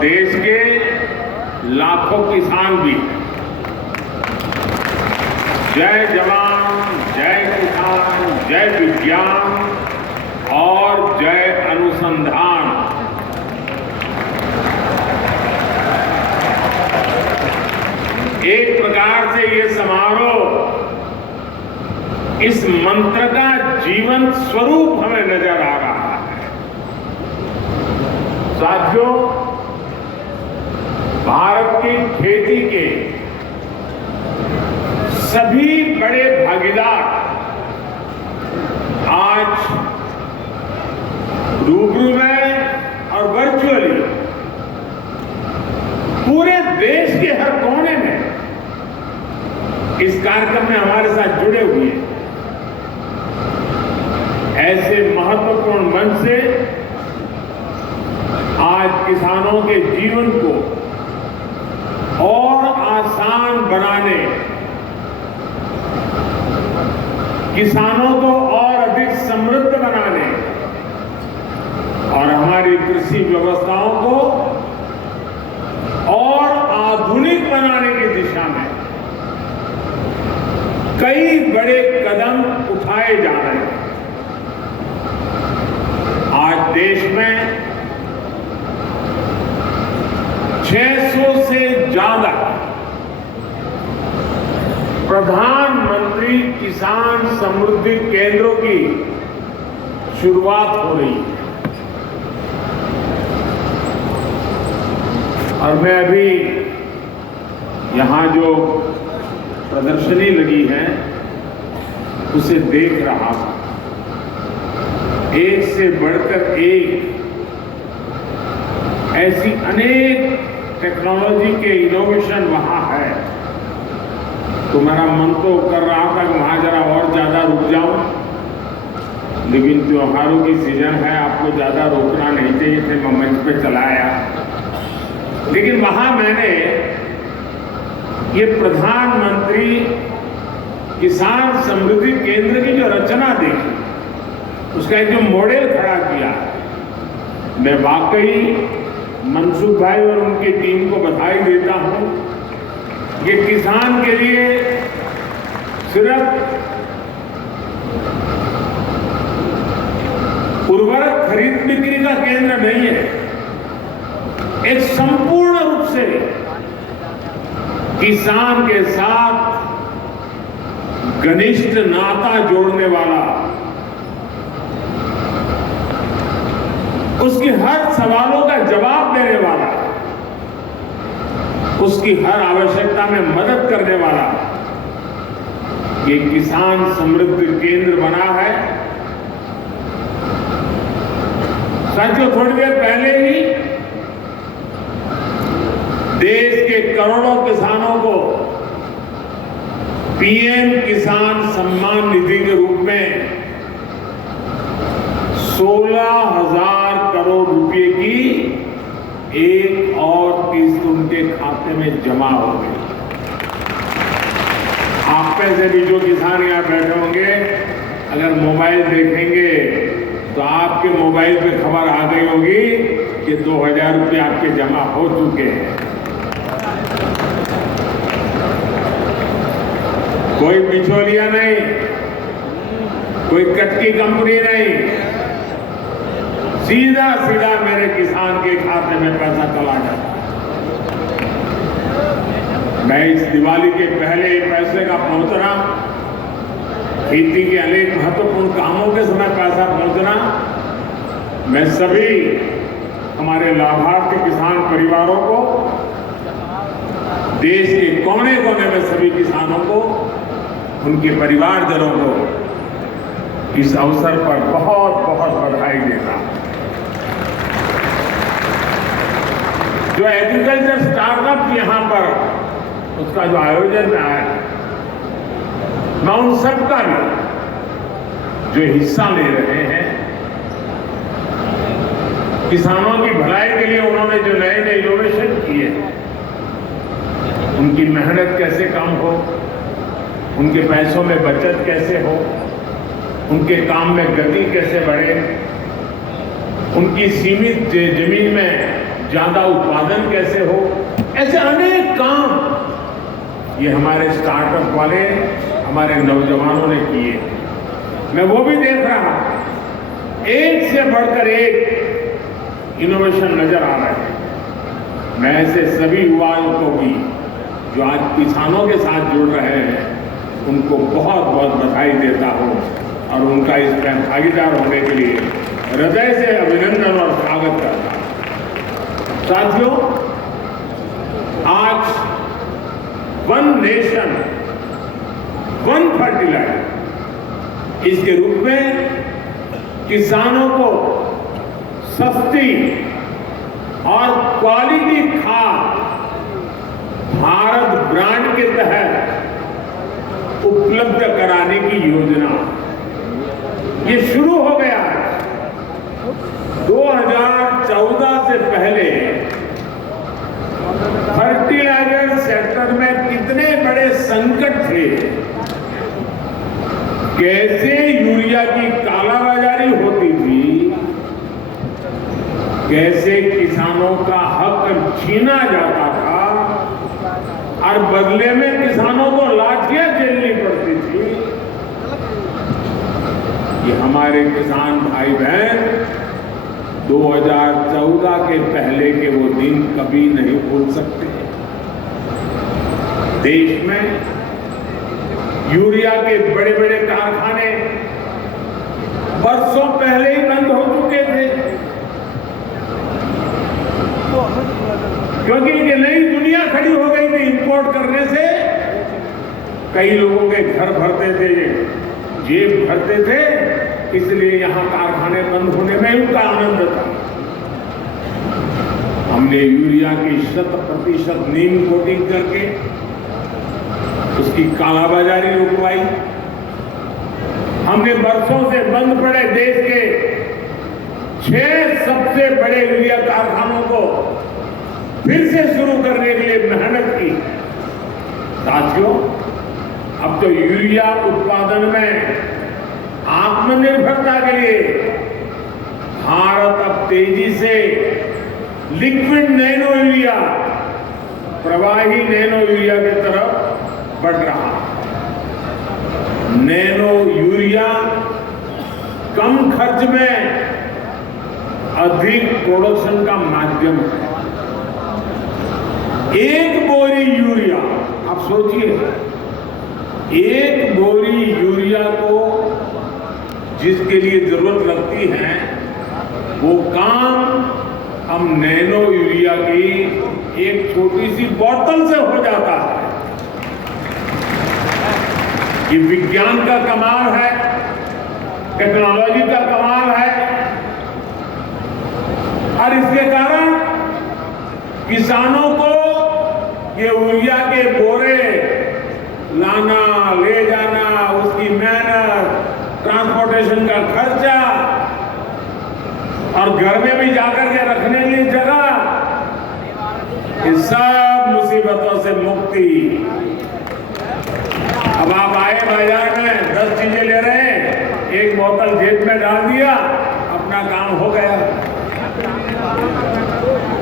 देश के लाखों किसान भी जय जवान, जय किसान, जय विज्ञान और जय अनुसंधान। एक प्रकार से ये समारोह इस मंत्र का जीवंत स्वरूप हमें नजर आ रहा है। साथियों, भारत की खेती के सभी बड़े भागीदार आज रूबरू में और वर्चुअली पूरे देश के हर कोने में इस कार्यक्रम में हमारे साथ जुड़े हुए हैं। ऐसे महत्वपूर्ण मंच से आज किसानों के जीवन को और आसान बनाने, किसानों को और अधिक समृद्ध बनाने और हमारी कृषि व्यवस्थाओं को और आधुनिक बनाने की दिशा में कई बड़े कदम उठाए जा रहे हैं। आज देश में 600 से ज्यादा प्रधानमंत्री किसान समृद्धि केंद्रों की शुरुआत हो रही है। और मैं अभी यहां जो प्रदर्शनी लगी है उसे देख रहा हूं। एक से बढ़कर एक ऐसी अनेक टेक्नोलॉजी के इनोवेशन वहां है, तो मेरा मन तो कर रहा था कि वहां जरा और ज्यादा रुक जाऊं, लेकिन त्योहारों की सीजन है, आपको ज्यादा रोकना नहीं चाहिए थे, मैं मंच पे चला आया। लेकिन वहां मैंने ये प्रधानमंत्री किसान समृद्धि केंद्र की जो रचना देखी, उसका एक जो मॉडल खड़ा किया, मैं वाकई मनसुख भाई और उनकी टीम को बधाई देता हूं। ये किसान के लिए सिर्फ उर्वरक खरीद बिक्री का केंद्र नहीं है, एक संपूर्ण रूप से किसान के साथ घनिष्ठ नाता जोड़ने वाला, उसकी हर सवालों का जवाब देने वाला, उसकी हर आवश्यकता में मदद करने वाला ये किसान समृद्धि केंद्र बना है। साथियों, थोड़ी देर पहले ही देश के करोड़ों किसानों को पीएम किसान सम्मान निधि के रूप में 16,000 करोड़ रुपए की एक और किस्त उनके खाते में जमा हो गई। आप में से भी जो किसान यहां बैठे होंगे, अगर मोबाइल देखेंगे तो आपके मोबाइल पे खबर आ गई होगी कि 2,000 रुपये आपके जमा हो चुके हैं। कोई बिचौलिया नहीं, कोई कटकी कंपनी नहीं, सीधा सीधा मेरे किसान के खाते में पैसा चला जाता है। मैं इस दिवाली के पहले पैसे का पहुंचना, खेती के अनेक महत्वपूर्ण कामों के समय पैसा पहुंचना, मैं सभी हमारे लाभार्थी किसान परिवारों को, देश के कोने कोने में सभी किसानों को, उनके परिवारजनों को इस अवसर पर बहुत बहुत बधाई देता हूं। जो एग्रीकल्चर स्टार्टअप यहां पर उसका जो आयोजन में आया, मैं उन सबका भी जो हिस्सा ले रहे हैं, किसानों की भलाई के लिए उन्होंने जो नए नए इनोवेशन किए, उनकी मेहनत कैसे कम हो, उनके पैसों में बचत कैसे हो, उनके काम में गति कैसे बढ़े, उनकी सीमित जमीन में ज्यादा उत्पादन कैसे हो, ऐसे अनेक काम ये हमारे स्टार्टअप वाले, हमारे नौजवानों ने किए। मैं वो भी देख रहा, एक से बढ़कर एक इनोवेशन नजर आ रहे हैं। मैं ऐसे सभी युवाओं को भी जो आज किसानों के साथ जुड़ रहे हैं, उनको बहुत बहुत बधाई देता हूं और उनका इसमें भागीदार होने के लिए हृदय से अभिनंदन और स्वागत करता हूं। साथियों, आज वन नेशन वन फर्टिलाइजर इसके रूप में किसानों को सस्ती और क्वालिटी खाद भारत ब्रांड के तहत उपलब्ध कराने की योजना ये शुरू हो गया है। 2014 से पहले फर्टिलाइजर सेक्टर में कितने बड़े संकट थे, कैसे यूरिया की कालाबाजारी होती थी, कैसे किसानों का हक छीना जाता था और बदले में किसानों को लाठियां झेलनी पड़ती थी। ये हमारे किसान भाई बहन 2014 के पहले के वो दिन कभी नहीं भूल सकते। देश में यूरिया के बड़े बड़े कारखाने बरसों पहले ही बंद हो चुके थे, क्योंकि ये नई दुनिया खड़ी हो गई थी। इंपोर्ट करने से कई लोगों के घर भरते थे, जेब भरते थे, इसलिए यहां कारखाने बंद होने में उनका आनंद था। हमने यूरिया की 100% नीम कोटिंग करके उसकी कालाबाजारी रुकवाई। हमने बरसों से बंद पड़े देश के 6 सबसे बड़े यूरिया कारखानों को फिर से शुरू करने के लिए मेहनत की। साथियों, अब तो यूरिया उत्पादन में आत्मनिर्भरता के लिए भारत अब तेजी से लिक्विड नैनो यूरिया, प्रवाही नैनो यूरिया की तरफ बढ़ रहा। नैनो यूरिया कम खर्च में अधिक प्रोडक्शन का माध्यम है। एक बोरी यूरिया, आप सोचिए, एक बोरी यूरिया को जिसके लिए जरूरत लगती है, वो काम हम नैनो यूरिया की एक छोटी सी बोतल से हो जाता है। ये विज्ञान का कमाल है, टेक्नोलॉजी का कमाल है, और इसके कारण किसानों को ये यूरिया के बोरे लाना, ले जाना, उसकी मेहनत, ट्रांसपोर्टेशन का खर्चा और घर में भी जाकर के रखने के लिए जगह, इस सब मुसीबतों से मुक्ति। अब आप आए बाजार में 10 चीजें ले रहे हैं, एक बोतल जेब में डाल दिया, अपना काम हो गया।